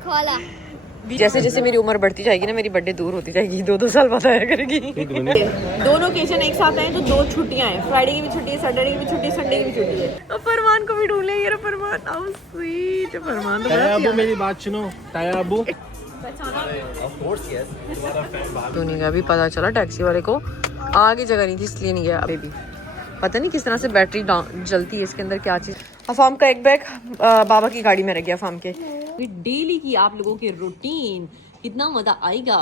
खोला। जैसे जैसे मेरी उम्र बढ़ती जाएगी ना, मेरी बर्थडे दूर होती जाएगी, 2-2 साल बाद आया करेगी। दोनों ओकेजन एक साथ आए तो 2 छुट्टियां हैं, फ्राइडे की भी छुट्टी है, सैटरडे की भी छुट्टी है, संडे की भी छुट्टी है। अब फरमान को भी ढूंढ ले, ये फरमान, हाउ स्वीट फरमान। तो अबू मेरी बात सुनो, ताया अबू। क्यों नहीं गया अभी, पता चला टैक्सी वाले को आगे जगह नहीं थी इसलिए नहीं गया। अभी भी पता नहीं किस तरह से बैटरी जलती है इसके अंदर, क्या चीज़। अफाम का एक बैग बाबा की गाड़ी में रह गया। अफाम के डेली की आप लोगों के रूटीन, कितना मजा आएगा।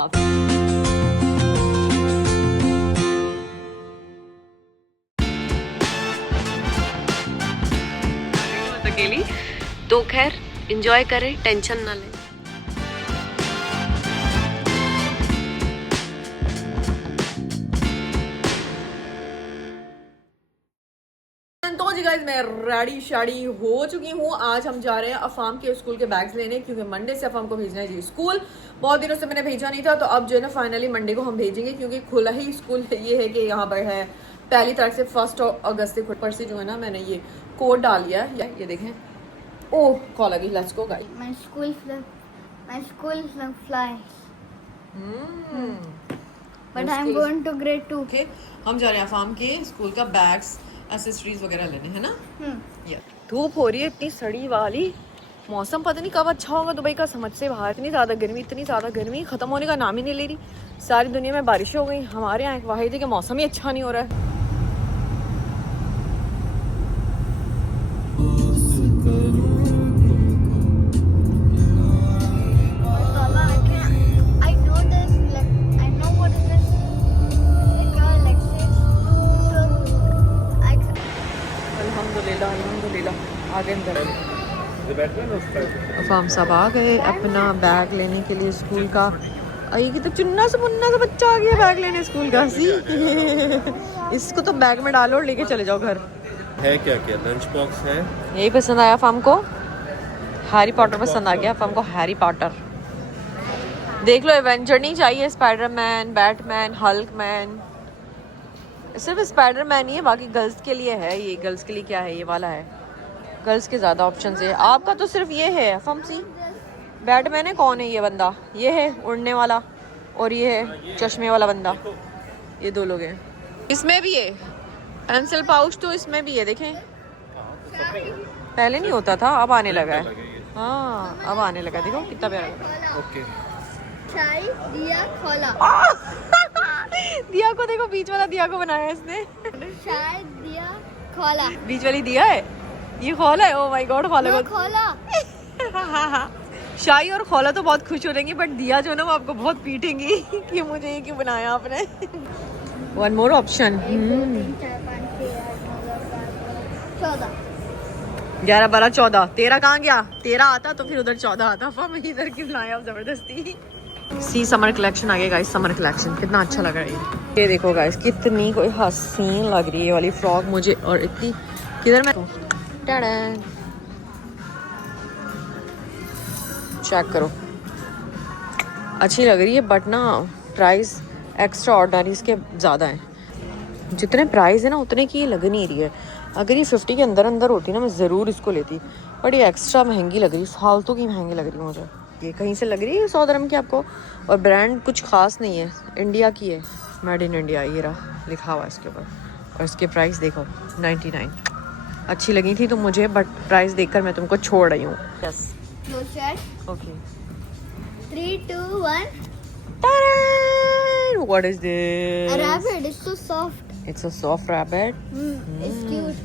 अकेली तो खैर एंजॉय करें, टेंशन ना लें। तो जी गाइस, मैं रेडी शाड़ी हो चुकी हूँ। आज हम जा रहे हैं अफाम के स्कूल के बैग्स लेने, क्योंकि मंडे से अफाम को भेजना है जी स्कूल। बहुत दिनों से मैंने भेजा नहीं था, तो अब जो है ना फाइनली मंडे को हम भेजेंगे, क्योंकि खुला ही स्कूल ये है कि यहाँ पर है 1 तारीख से 1 अगस्त से पर से जो है ना मैंने ये कोड डाल लिया है। ये देखें, ओह कॉल लगी, let's go guys. My school flies. But I'm going to grade 2. Okay, हम जा रहे हैं अफाम के स्कूल का बैग्स, एक्सेसरीज वगैरह लेने, है ना। धूप हो रही है इतनी सड़ी वाली, मौसम पता नहीं कब अच्छा होगा दुबई का, समझ से बाहर। इतनी ज़्यादा गर्मी ख़त्म होने का नाम ही नहीं ले रही। सारी दुनिया में बारिश हो गई, हमारे यहाँ एक वाहिद है कि मौसम ही अच्छा नहीं हो रहा है। अल्हम्दुलिल्लाह आगे अंदर। अफाम साहब आ गए अपना बैग लेने के लिए स्कूल का। आई कि तो चुन्ना सा मुन्ना सा बच्चा आ गया बैग लेने स्कूल का। सी इसको तो बैग में डालो और लेके चले जाओ घर। है क्या क्या लंच बॉक्स है। यही पसंद आया अफाम को, हैरी पॉटर पसंद आ गया अफाम को। हैरी पॉटर देख लो, एवेंजर नहीं चाहिए, स्पाइडरमैन, बैटमैन, हल्क मैन। सिर्फ स्पाइडरमैन ही है, बाकी गर्ल्स के लिए है। ये गर्ल्स के लिए क्या है, ये वाला है, गर्ल्स के ज़्यादा ऑप्शन है। आपका तो सिर्फ ये है फमसी। बैटमैन है, कौन है ये बंदा, ये है उड़ने वाला, और ये है चश्मे वाला बंदा। ये 2 लोग हैं। इसमें भी है पेंसिल पाउच, तो इसमें भी है, देखें पहले नहीं होता था, अब आने लगा है। हाँ अब आने लगा, देखो कितना प्यारा। ओके, चाय दिया खोला। दिया को देखो, बीच वाला दिया को बनाया है इसने। चाय दिया खोला। बीच वाली दिया है, ये खोला है। ओह माय गॉड, खोला को खोला। शाही और खोला तो बहुत खुश हो जाएंगी, बट दिया जो है ना वो आपको बहुत पीटेंगी कि मुझे ये क्यों बनाया आपने। One more option. 11, 12, 14, 13 कहाँ गया? 13 आता तो फिर उधर 14 आता। हम इधर क्यों लाए आप जबरदस्ती। सी समर कलेक्शन आ गया गाइस, समर कलेक्शन कितना अच्छा लग रहा है। ये देखो गाइस, कितनी कोई हसीन लग रही है ये वाली फ्रॉक मुझे, और इतनी किधर मैं चेक करो, अच्छी लग रही है, बट ना प्राइस एक्स्ट्रा ऑर्डिनरी इसके ज़्यादा है। जितने प्राइस है ना उतने की ये लग नहीं रही है। अगर ये 50 के अंदर अंदर होती ना मैं ज़रूर इसको लेती, बट ये एक्स्ट्रा महंगी लग रही, फालतू की महंगी लग रही मुझे। ये कहीं से लग रही है 100 दिरहम की आपको, और ब्रांड कुछ खास नहीं है, इंडिया की है, मेड इन इंडिया ये रहा लिखा हुआ है इसके ऊपर। और इसके प्राइस देखो 99। अच्छी लगी थी तो मुझे, बट प्राइस देखकर मैं तुमको छोड़ रही हूँ। Yes okay 3, 2, 1. What is this? A rabbit. It's so soft. It's a soft rabbit. It's cute.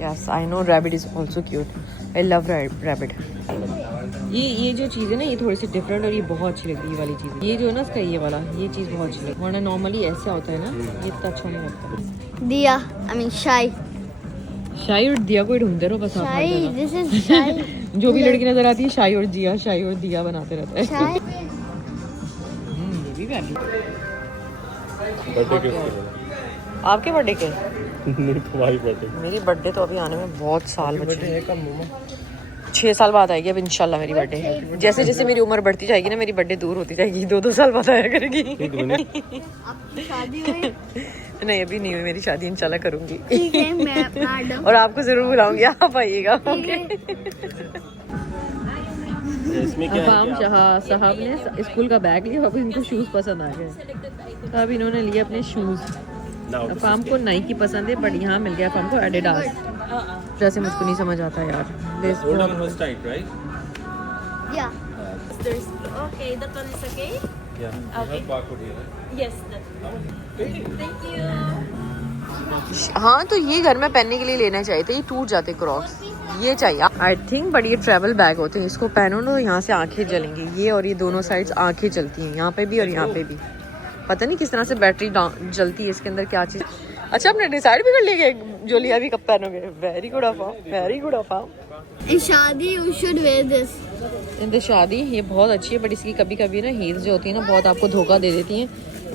Yes, I know rabbit is also cute. I love rabbit. ये जो चीज़ है ना, ये थोड़ी सी डिफरेंट और ये बहुत अच्छी लग रही है वाली चीज़। ये जो है ना इसका ये वाला, ये चीज़ बहुत अच्छी लगी, वरना नॉर्मली ऐसा होता है ना, ये इतना अच्छा नहीं लगता। Diya. I mean shy. शाही और दिया को ही ढूंढते रहो बस आप हर Shy. जगह। This is shy. जो भी लड़की नजर आती है शाही और जिया, शाही और दिया बनाते रहते हैं। Shy. ये भी वैल्यू। बर्थडे गिफ्ट आपके बर्थडे के? नहीं, तुम्हारी बर्थडे। मेरी बर्थडे तो अभी आने में बहुत साल बचे बर्थडे है कब मम्मा? 6 साल बाद आएगी अब इंशाल्लाह मेरी बर्थडे। जैसे जैसे मेरी उम्र बढ़ती जाएगी ना, मेरी बर्थडे दूर होती जाएगी, 2-2 साल बाद आया करेगी। आपकी शादी हुई? नहीं अभी नहीं हुई मेरी शादी, इंशाल्लाह करूंगी। ठीक है, मैं मैडम। और आपको जरूर बुलाऊंगी, आप आइएगा। ओके इसमें क्या है अफाम कि शाह साहब ने स्कूल का बैग लिया, अब इनको शूज़ पसंद आ गए, तो अब इन्होंने लिए अपने शूज़। Now this अफाम को नाइकी पसंद है, बट यहाँ मिल गया अफाम को एडिडास, जैसे मुझको नहीं समझ आता यार। This hold on was tight, right? Yeah. There's okay. That one is okay. Yeah. You have barcode here. Right? Yes. Thank you. हाँ, तो ये घर में पहनने के लिए लेना चाहिए था, ये टूट जाते क्रॉक्स, ये चाहिए आई थिंक। बट ये ट्रैवल बैग होते हैं, इसको पहनो ना यहाँ से आंखें जलेंगी, ये और ये दोनों साइड्स आंखें जलती हैं, यहाँ पे भी और यहाँ पे भी। पता नहीं किस तरह से बैटरी जलती है इसके अंदर, क्या चीज़। अच्छा, आपने डिसाइड भी कर लिया कि जो लिया भी कब पहनोगे? Very good Afam, very good Afam. In shaadi you should wear this. In शादी ये बहुत अच्छी है, बट इसकी कभी कभी ना हील्स जो होती है ना बहुत आपको धोखा दे देती हैं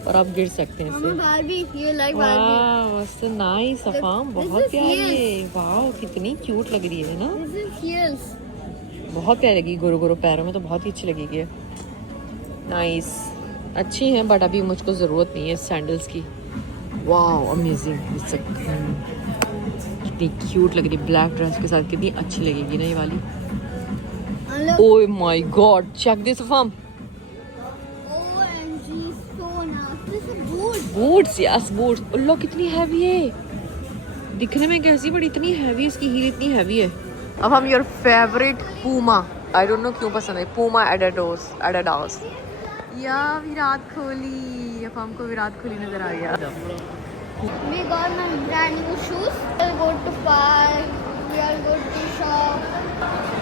और आप गिर सकते हैं Mama इससे। Barbie, you like Barbie? वाह, so nice अफाम, बहुत is प्यारी है। heels. वाह, कितनी क्यूट लग रही है ना, This is heels. बहुत प्यारी लगी, गोरो गोरो पैरों में तो बहुत ही अच्छी लगेगी। नाइस, अच्छी हैं, बट अभी मुझको ज़रूरत नहीं है सैंडल्स की। वाह, अमेजिंग, कितनी क्यूट लग रही है ब्लैक ड्रेस के साथ, कितनी अच्छी लगेगी ना ये वाली। And look, oh my god, check this Afam, OMG, so nice. This is good. Boots, yes boots. अल्लाह, कितनी हैवी है, दिखने में कैसी, बट इतनी हैवी, इसकी हील इतनी हैवी है। अब हम your favourite Puma, I don't know क्यों पसंद है, पूमा एडिडास या विराट कोहली। अब हमको विराट कोहली नजर आ गया। We got my brand new shoes. We'll go to park. We'll go to shop.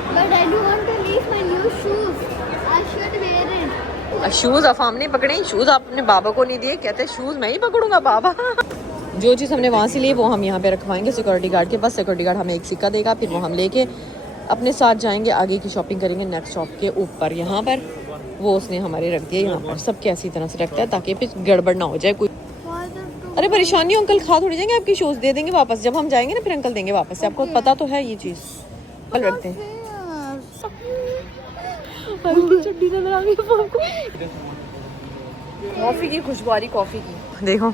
But I don't want to leave my new shoes. I should wear it. Shoes अफाम ने पकड़े, शूज आपने बाबा को नहीं दिए, कहते शूज मैं ही पकड़ूंगा बाबा। जो चीज़ हमने वहाँ से ली वो हम यहाँ पे रखवाएंगे सिक्योरिटी गार्ड के पास, सिक्योरिटी गार्ड हमें एक सिक्का देगा, फिर वो हम लेके अपने साथ जाएंगे, आगे की शॉपिंग करेंगे नेक्स्ट शॉप के ऊपर। यहाँ पर वो उसने हमारे रख दिए, यहाँ पर सबके ऐसी तरह से रखता है ताकि फिर गड़बड़ ना हो जाए कोई। अरे परेशानी, अंकल खा थोड़ी जाएंगे आपकी, शूज दे देंगे वापस, जब हम जाएंगे ना फिर अंकल देंगे वापस से, आपको पता तो है ये चीज़। कल रखते हैं, चड्डी नजर आ गई आपको। कॉफ़ी की खुशबू आ रही, कॉफ़ी की, देखो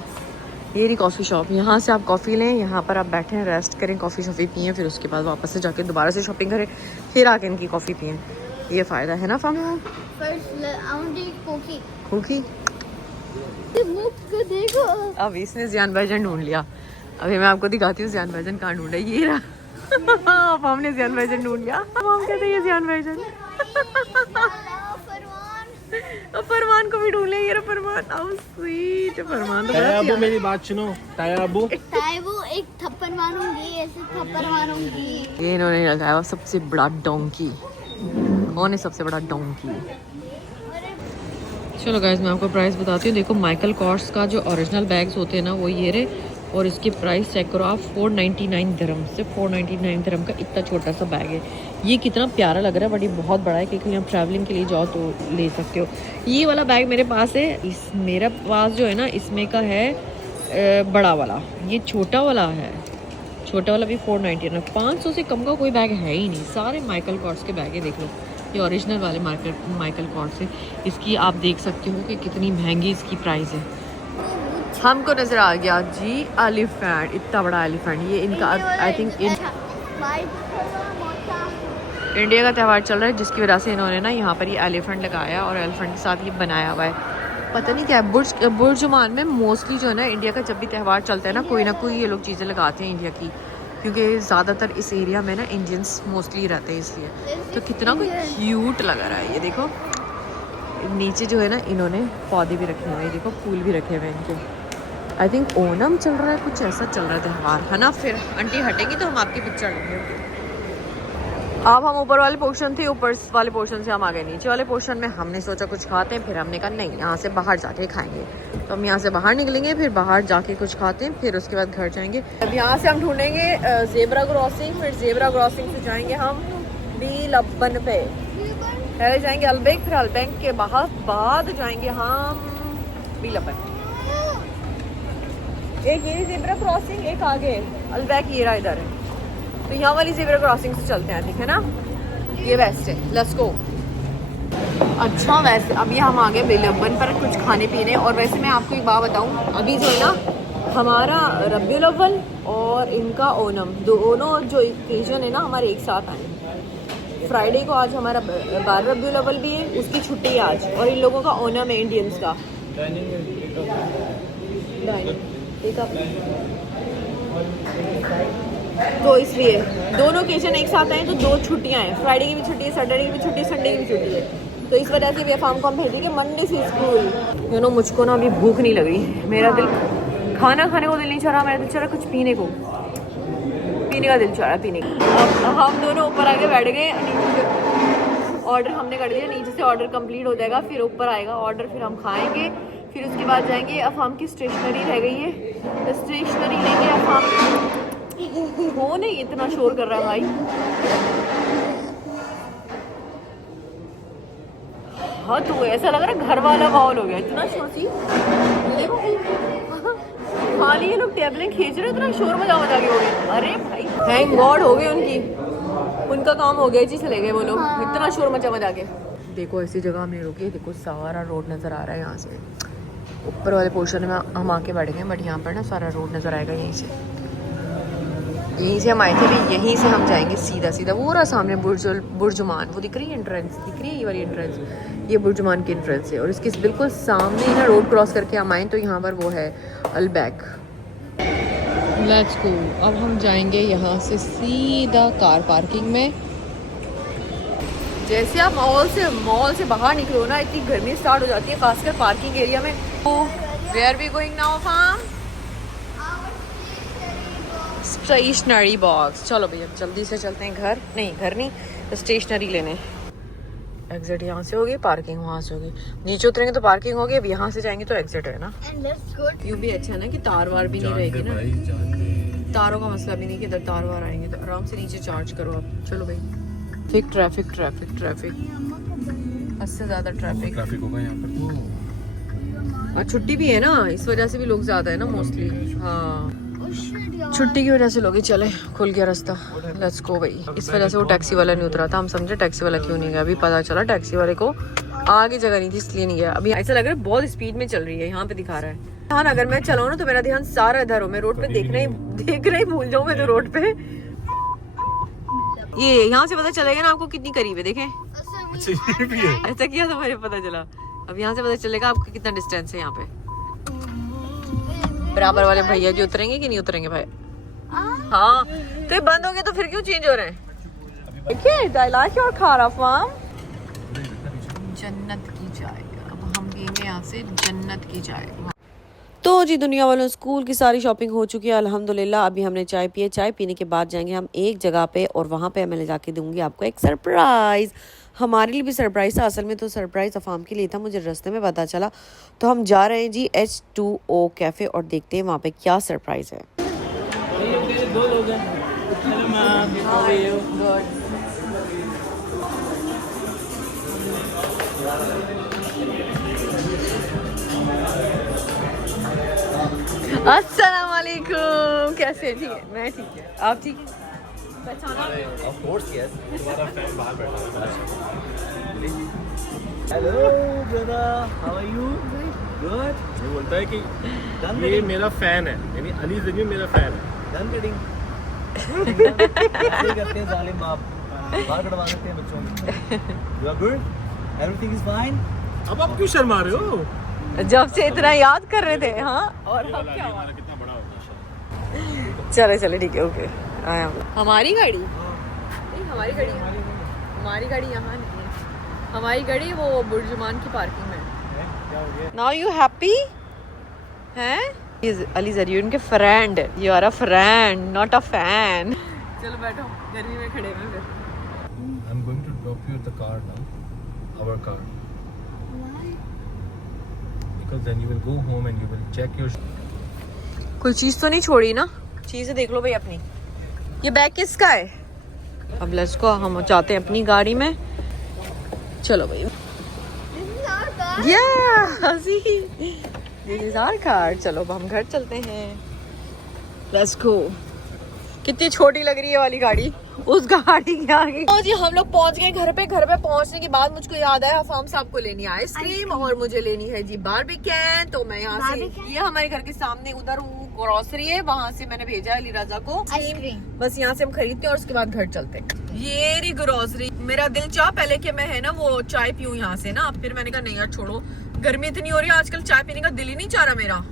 ये रही कॉफ़ी शॉप, यहाँ से आप कॉफ़ी लें, यहाँ पर आप बैठें, रेस्ट करें, कॉफ़ी शॉफ़ी पिएँ, फिर उसके बाद वापस से जाके दोबारा से शॉपिंग करें, फिर आके इनकी कॉफ़ी पिएँ। ये फ़ायदा है ना फाम। First, I want to eat cookie. Cookie, Look, देखो. अब इसने जियान भाईजान ढूंढ लिया, अभी मैं आपको दिखाती हूँ जियान भाईजान कहाँ ढूंढा, ये रहा। अब हमने जियान भाईजान ढूंढ लिया, अब हम कहते हैं ये जियान भाईजान। अब फरमान को भी ढूंढ ले, ये रहा फरमान, हाउ स्वीट फरमान तो बड़ा ताया अबू, प्यारा। मेरी बात सुनो, ताया अबू। ताइबू एक थप्पड़ मारूंगी, ऐसे थप्पड़ मारूंगी. ये इन्होंने लगाया हुआ सबसे बड़ा डोंकी, कौन है सबसे बड़ा डोंकी। चलो गाइस, मैं आपको प्राइस बताती हूँ। देखो माइकल कॉर्स का जो ओरिजिनल बैग्स होते हैं ना वो ये रहे, और इसकी प्राइस चेक करो आप, 499 दिरहम से 499 दिरहम का इतना छोटा सा बैग है। ये कितना प्यारा लग रहा है, बट ये बहुत बड़ा है कि कहीं आप ट्रैवलिंग के लिए जाओ तो ले सकते हो। ये वाला बैग मेरे पास है, मेरा पास जो है ना इसमें का है बड़ा वाला, ये छोटा वाला है, छोटा वाला भी 499, 500 से कम का कोई बैग है ही नहीं, सारे माइकल कॉर्स के बैग है। देख लो ये ओरिजिनल वाले माइकल कॉर्स है। इसकी आप देख सकते हो कि कितनी महंगी इसकी प्राइस है। हमको नज़र आ गया जी एलिफेंट, इतना बड़ा एलिफेंट, ये इनका आई थिंक इंडिया का त्यौहार चल रहा है, जिसकी वजह से इन्होंने ना यहाँ पर ये एलिफेंट लगाया और एलिफेंट के साथ ये बनाया हुआ है। पता नहीं क्या है, बुर्ज जुमान में मोस्टली जो है ना इंडिया का जब भी त्यौहार चलता है ना कोई ये लोग चीज़ें लगाते हैं इंडिया की, क्योंकि ज़्यादातर इस एरिया में ना इंडियंस मोस्टली रहते हैं इसलिए। तो कितना कोई क्यूट लग रहा है ये, देखो नीचे जो है ना इन्होंने पौधे भी रखे हुए हैं, देखो फूल भी रखे हुए हैं इनके। आई थिंक ओनम चल रहा है, कुछ ऐसा चल रहा है त्यौहार, है ना। फिर आंटी हटेंगी तो हम आपकी पिक्चर लेंगे। अब हम ऊपर वाले पोर्शन थे, ऊपर वाले पोर्शन से हम आ गए नीचे वाले पोर्शन में। हमने सोचा कुछ खाते हैं, फिर हमने कहा नहीं यहाँ से बाहर जाके खाएंगे, तो हम यहाँ से बाहर निकलेंगे, फिर बाहर जाके कुछ खाते हैं, फिर उसके बाद घर जाएंगे। अब यहाँ से हम ढूंढेंगे ज़ेब्रा क्रॉसिंग, फिर ज़ेब्रा क्रॉसिंग से जाएंगे हम बीलबन पे, पहले जाएंगे अलबेग, फिर अलबेग के बाद जाएंगे हम बीलबन। एक ये ज़ेब्रा क्रॉसिंग, एक आगे अलबेग ये रहा इधर है, तो यहाँ वाली ज़ेब्रा क्रॉसिंग से चलते हैं, ठीक है ना, ये वेस्ट है, लेट्स गो। अच्छा वैसे अभी हम आ गए बिलबन पर कुछ खाने पीने, और वैसे मैं आपको एक बात बताऊँ, अभी जो है ना हमारा रबीउल अव्वल और इनका ओनम दोनों जो ओकेजन है ना हमारे एक साथ आए, फ्राइडे को आज हमारा 12 रबीउल अव्वल भी है, उसकी छुट्टी है आज, और इन लोगों का ओनम है इंडियंस का। तो इसलिए दोनों ओकेजन एक साथ आए तो 2 छुट्टियां हैं, फ्राइडे की भी छुट्टी है, सैटरडे की भी छुट्टी, संडे की भी छुट्टी है। तो इस वजह से वेफाम को हम भेजेंगे मंडे से स्कूल। यू नो मुझको ना अभी भूख नहीं लग रही, मेरा दिल खाना खाने को दिल नहीं चाह रहा, मेरा दिल चाह रहा कुछ पीने को, पीने का दिल चाह रहा पीने का। अब हम दोनों ऊपर आके बैठ गए, नीचे ऑर्डर हमने कर दिया, नीचे से ऑर्डर कंप्लीट हो जाएगा, फिर ऊपर आएगा ऑर्डर, फिर हम खाएंगे, फिर उसके बाद जाएंगे। अफाम की स्टेशनरी रह गई है, तो स्टेशनरी लेंगे। अफाम हो नहीं इतना शोर कर रहा है भाई। हाँ तो ऐसा लग रहा है घर वाला माहौल हो गया, इतना शोर सी खाली ये लोग टेबलें खींच रहे, इतना शोर मजा के हो गया। अरे भाई थैंक गॉड हो गए उनका काम हो गया जी, चले गए वो लोग। इतना शोर मचा के। देखो ऐसी जगह हमने रुकी है, देखो सारा रोड नज़र आ रहा है यहाँ से, ऊपर वाले पोर्शन में हम आके बैठ गए, बट यहाँ पर ना सारा रोड नज़र आएगा यहीं से हम आए थे भी, यहीं से हम जाएंगे सीधा वो रहा सामने बुर्जुमान, वो दिख रही है एंट्रेंस, दिख रही है ये वाली एंट्रेंस, ये बुर्जुमान की एंट्रेंस है। और इसके बिल्कुल सामने ही ना रोड क्रॉस करके हम आए तो यहाँ पर वो है अलबैक। लेट्स गो, अब हम जाएंगे यहाँ से सीधा कार पार्किंग में। जैसे आप मॉल से बाहर निकलो ना, इतनी गर्मी स्टार्ट हो जाती है, खासकर पार्किंग एरिया में। Where are we going now farm? Stationery box. चलो भैया जल्दी से चलते हैं घर नहीं स्टेशनरी लेने। एग्जिट यहाँ से होगी, पार्किंग वहाँ से होगी, नीचे उतरेंगे तो पार्किंग होगी, अब यहाँ से जाएंगे तो एग्जिट है ना। यू भी अच्छा है ना कि तार वार भी नहीं रहेगी ना, तारों का मसला भी नहीं कि इधर तार वार आएंगे, तो आराम से नीचे चार्ज करो आप। चलो भाई ट्रैफिक हद से ज़्यादा ट्रैफिक होगा यहाँ पर। और छुट्टी भी है ना, इस वजह से भी लोग ज़्यादा है ना मोस्टली। हाँ छुट्टी की वजह से लोग ही चले, खुल गया रास्ता। लेट्स गो भाई। इस वजह से वो टैक्सी वाला नहीं उतरा था, हम समझे टैक्सी वाला क्यों नहीं गया, अभी पता चला टैक्सी वाले को आगे जगह नहीं थी इसलिए नहीं गया। अभी ऐसा लग रहा है बहुत स्पीड में चल रही है, यहाँ पे दिखा रहा है। हाँ अगर मैं चलाऊँ ना तो मेरा ध्यान सारा इधर हो, मैं रोड पे देखना ही भूल जाऊँ मैं तो रोड पे। ये यहाँ से पता चलेगा ना आपको कितनी करीब है, देखें ऐसा किया तो मुझे पता चला। अब यहाँ से पता चलेगा आपको कितना डिस्टेंस है यहाँ पे। बराबर वाले भैया जी उतरेंगे कि नहीं उतरेंगे भाई? हाँ तो ये बंद हो गए तो फिर क्यों चेंज हो रहे हैं? जन्नत की चाय, अब हम पिएंगे यहाँ से जन्नत की चाय। तो जी दुनिया वालों, स्कूल की सारी शॉपिंग हो चुकी है अल्हम्दुलिल्लाह। अभी हमने चाय पी है, चाय पीने के बाद जाएंगे हम एक जगह पे, और वहाँ पे मैं ले जाके दूंगी आपको एक सरप्राइज़। हमारे लिए भी सरप्राइज़ था, असल में तो सरप्राइज़ अफाम के लिए था, मुझे रास्ते में पता चला। तो हम जा रहे हैं जी H2O कैफ़े और देखते हैं वहाँ पे क्या सरप्राइज़ है। दो लोग हैं। Hello ma'am, how are you? Good. अस्सलाम वालेकुम, कैसे हैं? ठीक है, मैं ठीक है, आप ठीक हैं? पहचाना? Of course, yes. तुम्हारा फैन बाहर बैठा है। Hello, brother. How are you? Good. ये बोलता है कि Done ये getting. मेरा फैन है, यानी अली ज़मीन मेरा फैन है। Done getting. ऐसे ही करते हैं जालिम बाप, बाल कटवा देते हैं बच्चों में। You are good? Everything is fine? अब आप क्यों शर्मा रहे हो? जब से इतना याद कर रहे थे। हाँ और अब क्या हुआ? कितना बड़ा होता है। चले ठीक है, ओके आया। हमारी गाड़ी नहीं, हमारी गाड़ी यहाँ नहीं है, हमारी गाड़ी वो बुर्जुमान की पार्किंग में। क्या हो गया? नाउ यू हैप्पी हैं? अली ज़रियुन के friend, you are a friend not a fan. चलो बैठो, गर्मी में खड़े हैं फिर। I'm going to drop you at the car now, our car. Because then you will go home and you will check your. कोई चीज़ तो नहीं छोड़ी ना? चीज़ें देख लो भाई अपनी। ये बैग किसका है? अब लेट्स गो, हम जाते हैं अपनी गाड़ी में। चलो भाई। This is our car. चलो अब हम घर चलते हैं। Let's go. कितनी छोटी लग रही है वाली गाड़ी उस गाड़ी के आगे। तो जी हम लोग पहुंच गए घर पे। घर पे पहुंचने के बाद मुझको याद आया हफाम साहब को लेनी है आइसक्रीम और मुझे लेनी है जी बारबेक्यू। तो मैं यहाँ से, ये हमारे घर के सामने उधर ग्रोसरी है, वहाँ से मैंने भेजा है अलीराजा को। आइसक्रीम। बस यहाँ से हम खरीदते हैं और उसके बाद घर चलते हैं। ये रही ग्रोसरी। मेरा दिल चाह पहले कि मैं है ना वो चाय पीऊँ यहाँ से ना, फिर मैंने कहा नहीं यार छोड़ो, गर्मी इतनी हो रही है आजकल, चाय पीने का दिल ही नहीं चाह रहा मेरा।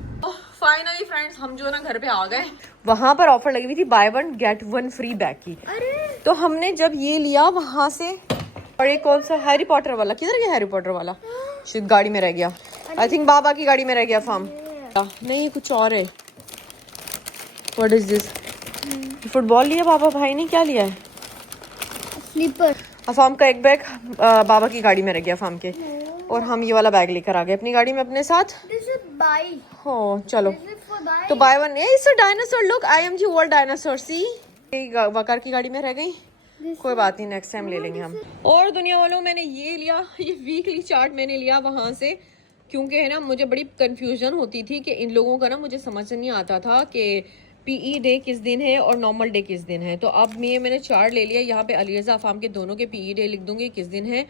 फाइनली फ्रेंड्स हम जो ना घर पे आ गए। वहां पर ऑफर लगी हुई थी बाय 1 गेट 1 फ्री बैग की। तो हमने जब ये लिया वहां से, और ये कौन सा हैरी पॉटर वाला, किधर गया हैरी पॉटर वाला? शायद गाड़ी में रह गया, आई थिंक बाबा की गाड़ी में रह गया फार्म। नहीं ये कुछ और है। What is this? फुटबॉल लिया बाबा भाई ने, क्या लिया है? स्लीपर। फार्म का एक बैग बाबा की गाड़ी में रह गया फार्म के, और हम ये वाला बैग लेकर आ गए अपनी गाड़ी में अपने साथ। हो चलो तो bye 1 it's a dinosaur, look IMG world dinosaur. See Waqar की गाड़ी में रह गई, कोई बात नहीं, नेक्स्ट टाइम ले लेंगे हम। और दुनिया वालों मैंने ये लिया, ये वीकली चार्ट मैंने लिया वहां से, क्योंकि है ना मुझे बड़ी कंफ्यूजन होती थी कि इन लोगों का ना मुझे समझ नहीं आता था कि PE डे किस दिन है और नॉर्मल डे किस दिन है। तो अब मैंने चार्ट ले लिया, यहाँ पे अलीजा फार्म के दोनों के PE डे लिख दूंगी किस दिन है,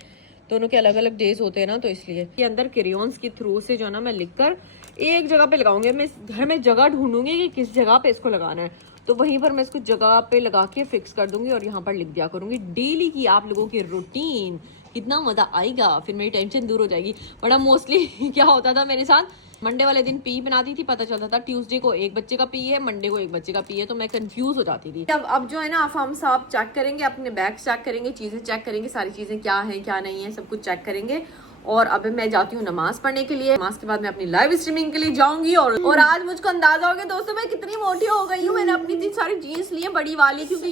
दोनों के अलग अलग डेज होते हैं ना, तो इसलिए ये अंदर क्रेयॉन्स के थ्रू से जो है ना मैं लिखकर एक जगह पे लगाऊंगी। मैं घर में जगह ढूंढूंगी कि किस जगह पे इसको लगाना है, तो वहीं पर मैं इसको जगह पे लगा के फिक्स कर दूंगी और यहाँ पर लिख दिया करूंगी डेली की आप लोगों की रूटीन। कितना मजा आएगा, फिर मेरी टेंशन दूर हो जाएगी। बड़ा मोस्टली क्या होता था मेरे साथ, मंडे वाले दिन पी बनाती थी, पता चलता था ट्यूसडे को एक बच्चे का पी है, मंडे को एक बच्चे का पी है, तो मैं कंफ्यूज हो जाती थी। अब जो है ना हम सब चेक करेंगे, अपने बैग चेक करेंगे, चीजें चेक करेंगे, सारी चीजें क्या है क्या नहीं है सब कुछ चेक करेंगे। और अब मैं जाती हूँ नमाज पढ़ने के लिए, नमाज के बाद मैं अपनी लाइव स्ट्रीमिंग के लिए जाऊंगी। और आज मुझको अंदाजा हो गया दोस्तों मैं कितनी मोटी हो गई हूँ। मैंने अपनी इतनी सारी जीन्स ली है बड़ी वाली, क्योंकि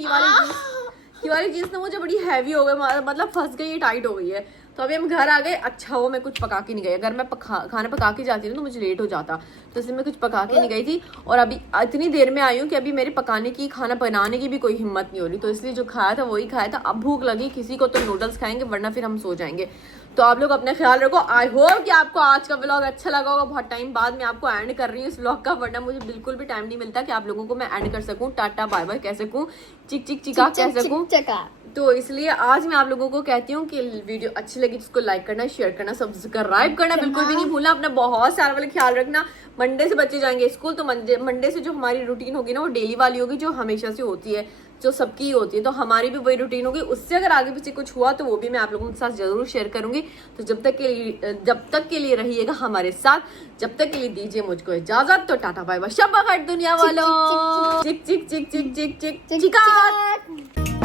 ये वाली जीन्स ना मुझे बड़ी हैवी हो गई, मतलब फंस गई है, टाइट हो गई है। तो अभी हम घर आ गए। अच्छा हो मैं कुछ पका के नहीं गई, अगर मैं खाना पका के जाती ना तो मुझे लेट हो जाता, तो इसलिए मैं कुछ पका के नहीं गई थी। और अभी इतनी देर में आई हूँ कि अभी मेरे पकाने की, खाना बनाने की भी कोई हिम्मत नहीं हो रही, तो इसलिए जो खाया था वही खाया था। अब भूख लगी, किसी को तो नूडल्स खाएंगे वरना फिर हम सो जाएंगे। तो आप लोग अपना ख्याल रखो। आई होप कि आपको आज का व्लॉग अच्छा लगा होगा। बहुत टाइम बाद मैं आपको एंड कर रही हूँ इस व्लॉग का, वरना मुझे बिल्कुल भी टाइम नहीं मिलता कि आप लोगों को मैं एंड कर सकूँ, टाटा बाय बाय कह सकूँ, चिक चिक चिका कह सकूँ। तो इसलिए आज मैं आप लोगों को कहती हूँ कि वीडियो अच्छी लगी जिसको लाइक करना, शेयर करना, सब्सक्राइब करना बिल्कुल भी नहीं भूलना। अपना बहुत सारा वाले ख्याल रखना। मंडे से बच्चे जाएंगे स्कूल, तो मंडे से जो हमारी रूटीन होगी ना वो डेली वाली होगी, जो हमेशा से होती है, जो सबकी होती है, तो हमारी भी वही रूटीन होगी। उससे अगर आगे पीछे कुछ हुआ तो वो भी मैं आप लोगों के साथ जरूर शेयर करूंगी। तो जब तक के लिए रहिएगा हमारे साथ, जब तक के लिए दीजिए मुझको इजाजत। तो टाटा बाय बाय, शब बखैर दुनिया वालों। चिक चिक चिक चिक चिक चिक चिक चिक।